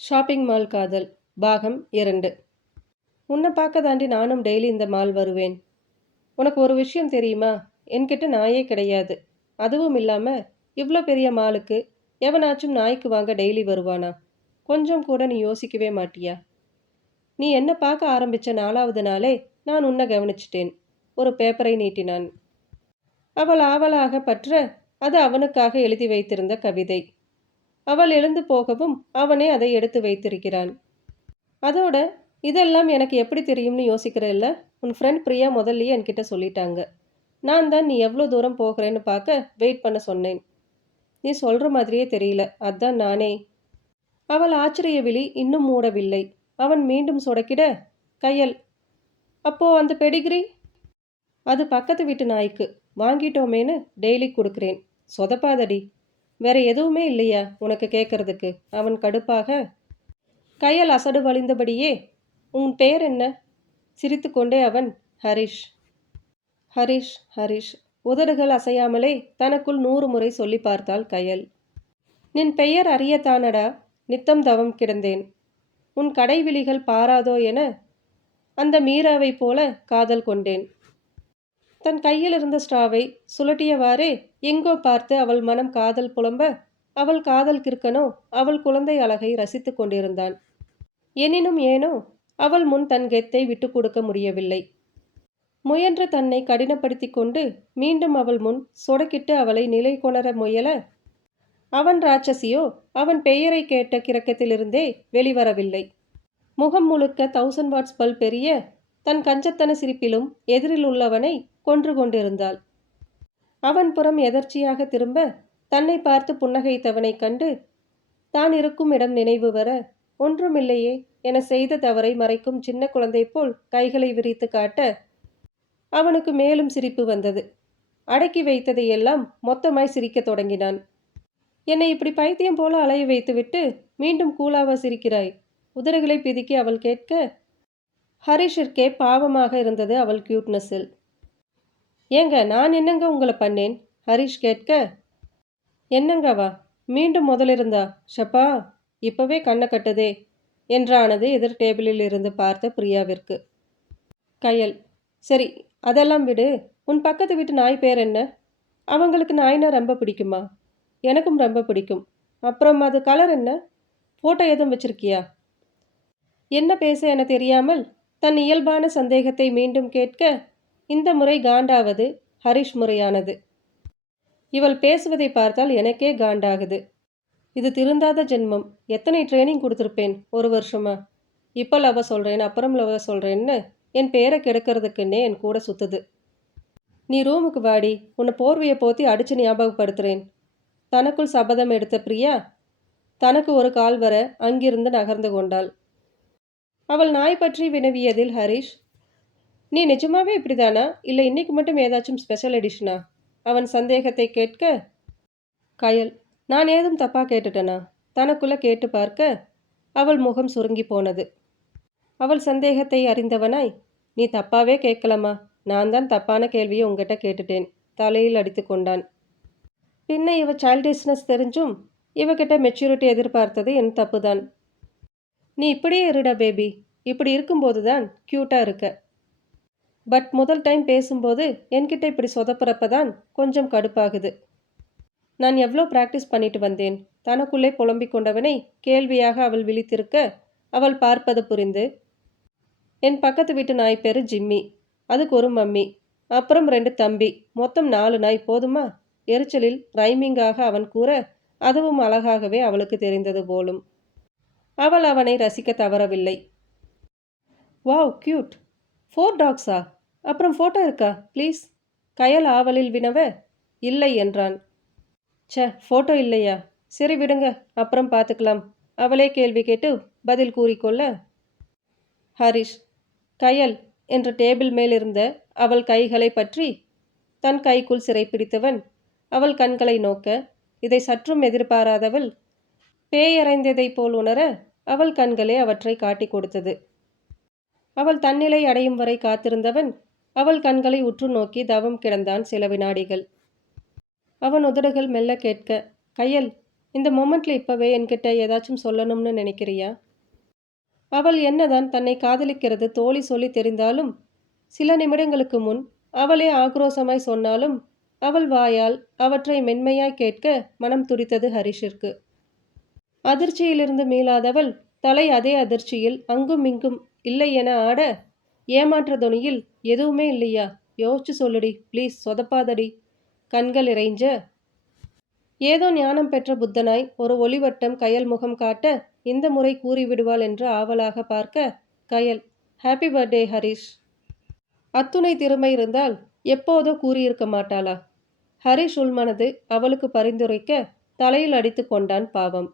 Shopping mall காதல் பாகம் இரண்டு. உன்னை பார்க்க தாண்டி நானும் டெய்லி இந்த மால் வருவேன். உனக்கு ஒரு விஷயம் தெரியுமா? என்கிட்ட நாயே கிடையாது. அதுவும் இல்லாமல் இவ்வளோ பெரிய மாலுக்கு எவனாச்சும் நாய்க்கு வாங்க டெய்லி வருவானா? கொஞ்சம் கூட நீ யோசிக்கவே மாட்டியா? நீ என்ன பார்க்க ஆரம்பித்த நாலாவது நாளே நான் உன்னை கவனிச்சிட்டேன். ஒரு பேப்பரை நீட்டினான். அவள் ஆவலாக பற்ற அது அவனுக்காக எழுதி வைத்திருந்த கவிதை. அவள் எழுந்து போகவும் அவனே அதை எடுத்து வைத்திருக்கிறான். அதோட இதெல்லாம் எனக்கு எப்படி தெரியும்னு யோசிக்கிறல்ல உன் ஃப்ரெண்ட் பிரியா முதல்லயே என்கிட்ட சொல்லிட்டாங்க. நான் தான் நீ எவ்வளோ தூரம் போகிறேன்னு பார்க்க வெயிட் பண்ண சொன்னேன். நீ சொல்கிற மாதிரியே தெரியல. அதான் நானே. அவள் ஆச்சரிய விழி இன்னும் மூடவில்லை. அவன் மீண்டும் சொடக்கிட கையல் அப்போ அந்த பெடிகிரி? அது பக்கத்து வீட்டு நாய்க்கு. வாங்கிட்டோமேன்னு டெய்லி கொடுக்குறேன். சொதப்பாதடி. வேற எதுவுமே இல்லையா உனக்கு கேட்கறதுக்கு அவன் கடுப்பாக கையல் அசடு வழிந்தபடியே உன் பெயர் என்ன? சிரித்துக்கொண்டே அவன் ஹரிஷ். ஹரிஷ் ஹரிஷ். உதடுகள் அசையாமலே தனக்குள் நூறு முறை சொல்லி பார்த்தாள் கயல். நின் பெயர் அறியத்தானடா? நித்தம் தவம் கிடந்தேன். உன் கடைவிழிகள் பாராதோ என அந்த மீராவைப் போல காதல் கொண்டேன். தன் கையில் இருந்த ஸ்ட்ராவை சுழட்டியவாறே எங்கோ பார்த்து அவள் மனம் காதல் புலம்ப அவள் காதல் கிற்கனோ அவள் குழந்தை அழகை ரசித்து கொண்டிருந்தான். எனினும் ஏனோ அவள் முன் தன் கெத்தை விட்டு கொடுக்க முடியவில்லை. முயன்ற தன்னை கடினப்படுத்தி கொண்டு மீண்டும் அவள் முன் சொடக்கிட்டு அவளை நிலை கொணர முயல அவன் ராட்சசியோ அவன் பெயரை கேட்ட கிறக்கத்திலிருந்தே வெளிவரவில்லை. முகம் முழுக்க தௌசண்ட் வாட்ஸ் பல் பெரிய தன் கஞ்சத்தன சிரிப்பிலும் எதிரில் உள்ளவனை கொன்று கொண்டிருந்தாள். அவன் புறம் எதர்ச்சியாக திரும்ப தன்னை பார்த்து புன்னகைத்தவனைக் கண்டு தான் இருக்கும் இடம் நினைவு வர ஒன்றுமில்லையே என செய்த தவறை மறைக்கும் சின்ன குழந்தை போல் கைகளை விரித்து காட்ட அவனுக்கு மேலும் சிரிப்பு வந்தது. அடக்கி வைத்ததையெல்லாம் மொத்தமாய் சிரிக்கத் தொடங்கினான். என்னை இப்படி பைத்தியம் போல அலைய வைத்துவிட்டு மீண்டும் கூலாவா சிரிக்கிறாய் உதடுகளை பிதுக்கி அவள் கேட்க ஹரிஷிற்கே பாவமாக இருந்தது அவள் கியூட்னஸில் ஏங்க நான் என்னங்க உங்களை பண்ணேன்? ஹரிஷ் கேட்க என்னங்கவா மீண்டும் முதலிருந்தா? ஷப்பா இப்பவே கண்ணை கட்டுதே என்றானது எதிர் டேபிளில் இருந்து பார்த்த பிரியாவிற்கு. கயல் சரி அதெல்லாம் விடு. உன் பக்கத்து வீட்டு நாய் பேர் என்ன? அவங்களுக்கு நாய்னா ரொம்ப பிடிக்குமா? எனக்கும் ரொம்ப பிடிக்கும். அப்புறம் அது கலர் என்ன? ஃபோட்டோ எதுவும் வச்சிருக்கியா? என்ன பேச என தெரியாமல் தன் இயல்பான சந்தேகத்தை மீண்டும் கேட்க இந்த முறை காண்டாவது ஹரிஷ் முறையானது. இவள் பேசுவதை பார்த்தால் எனக்கே காண்டாகுது. இது திருந்தாத ஜென்மம். எத்தனை ட்ரைனிங் கொடுத்துருப்பேன்? ஒரு வருஷமா? இப்போ லவ சொல்கிறேன் அப்புறம் லவ சொல்கிறேன்னு என் பேரை கெடுக்கிறதுக்குன்னே என் கூட சுற்றுது நீ ரூமுக்கு வாடி உன்னை போர்வையை போத்தி அடித்து ஞாபகப்படுத்துகிறேன் தனக்குள் சபதம் எடுத்த பிரியா தனக்கு ஒரு கால் வர அங்கிருந்து நகர்ந்து கொண்டாள். அவள் நாய் பற்றி வினவியதில் ஹரிஷ் நீ நிஜமாவே இப்படிதானா? இல்லை இன்னைக்கு மட்டும் ஏதாச்சும் ஸ்பெஷல் எடிஷனா அவன் சந்தேகத்தை கேட்க கயல் நான் ஏதும் தப்பாக கேட்டுட்டனா? தனக்குள்ள கேட்டு பார்க்க? அவள் முகம் சுருங்கி போனது. அவள் சந்தேகத்தை அறிந்தவனாய் நீ தப்பாவே கேட்கலாமா நான் தான் தப்பான கேள்வியை உங்ககிட்ட கேட்டுட்டேன். தலையில் அடித்து கொண்டான். பின்ன இவ சைல்டிஷ்னஸ் தெரிஞ்சும் இவகிட்ட மெச்சூரிட்டி எதிர்பார்த்தது என் தப்பு தான் நீ இப்படியே இருடா பேபி இப்படி இருக்கும்போது தான் க்யூட்டாக இருக்க. பட் முதல் டைம் பேசும்போது என்கிட்ட இப்படி சொதப்புறப்ப தான் கொஞ்சம் கடுப்பாகுது. நான் எவ்வளோ ப்ராக்டிஸ் பண்ணிட்டு வந்தேன்? தனக்குள்ளே புலம்பிக் கொண்டவனை கேள்வியாக அவள் விழித்திருக்க அவள் பார்ப்பது புரிந்து என் பக்கத்து வீட்டு நாய் பேர் ஜிம்மி. அதுக்கு ஒரு மம்மி. அப்புறம் ரெண்டு தம்பி. மொத்தம் நாலு நாய் போதுமா? எரிச்சலில் ரைமிங்காக அவன் கூற அதுவும் அழகாகவே அவளுக்கு தெரிந்தது போலும். அவள் அவனை ரசிக்க தவறவில்லை. வாவ் கியூட் ஃபோர் டாக்ஸா அப்புறம் ஃபோட்டோ இருக்கா? ப்ளீஸ் கயல் ஆவலில் வினவ? இல்லை என்றான். ச ஃபோட்டோ இல்லையா? சரி விடுங்க அப்புறம் பார்த்துக்கலாம். அவளே கேள்வி கேட்டு பதில் கூறிக்கொள்ள ஹரிஷ் கயல் என்ற டேபிள் மேலிருந்த அவள் கைகளை பற்றி தன் கைக்குள் சிறைப்பிடித்தவன் அவள் கண்களை நோக்க இதை சற்றும் எதிர்பாராதவள் பேயறைந்ததைப் போல் உணர அவள் கண்களே அவற்றை காட்டி கொடுத்தது. அவள் தன்னிலை அடையும் வரை காத்திருந்தவன் அவள் கண்களை உற்று நோக்கி தவம் கிடந்தான் சில வினாடிகள். அவன் உதடுகள் மெல்ல கேட்க கையல் இந்த மொமெண்ட்ல இப்பவே என்கிட்ட ஏதாச்சும் சொல்லணும்னு நினைக்கிறியா? அவள் என்னதான் தன்னை காதலிக்கிறது தோழி சொல்லி தெரிந்தாலும் சில நிமிடங்களுக்கு முன் அவளே ஆக்ரோசமாய் சொன்னாலும் அவள் வாயால் அவற்றை மென்மையாய் கேட்க மனம் துடித்தது ஹரிஷிற்கு. அதிர்ச்சியிலிருந்து மீளாதவள் தலை அதே அதிர்ச்சியில் அங்கும் இங்கும் இல்லை என ஆட ஏமாற்ற தொனியில் எதுவுமே இல்லையா? யோசிச்சு சொல்லுடி ப்ளீஸ் சொதப்பாதடி. கண்கள் இறைஞ்ச. ஏதோ ஞானம் பெற்ற புத்தனாய் ஒரு ஒளிவட்டம் கயல் முகம் காட்ட இந்த முறை கூறிவிடுவாள் என்று ஆவலாக பார்க்க கயல். ஹாப்பி பர்த்டே ஹரிஷ் அத்துணை திறமை இருந்தால் எப்போதோ கூறியிருக்க மாட்டாளா? ஹரிஷ் உள்மனது அவளுக்கு பரிந்துரைக்க தலையில் அடித்து கொண்டான் பாவம்.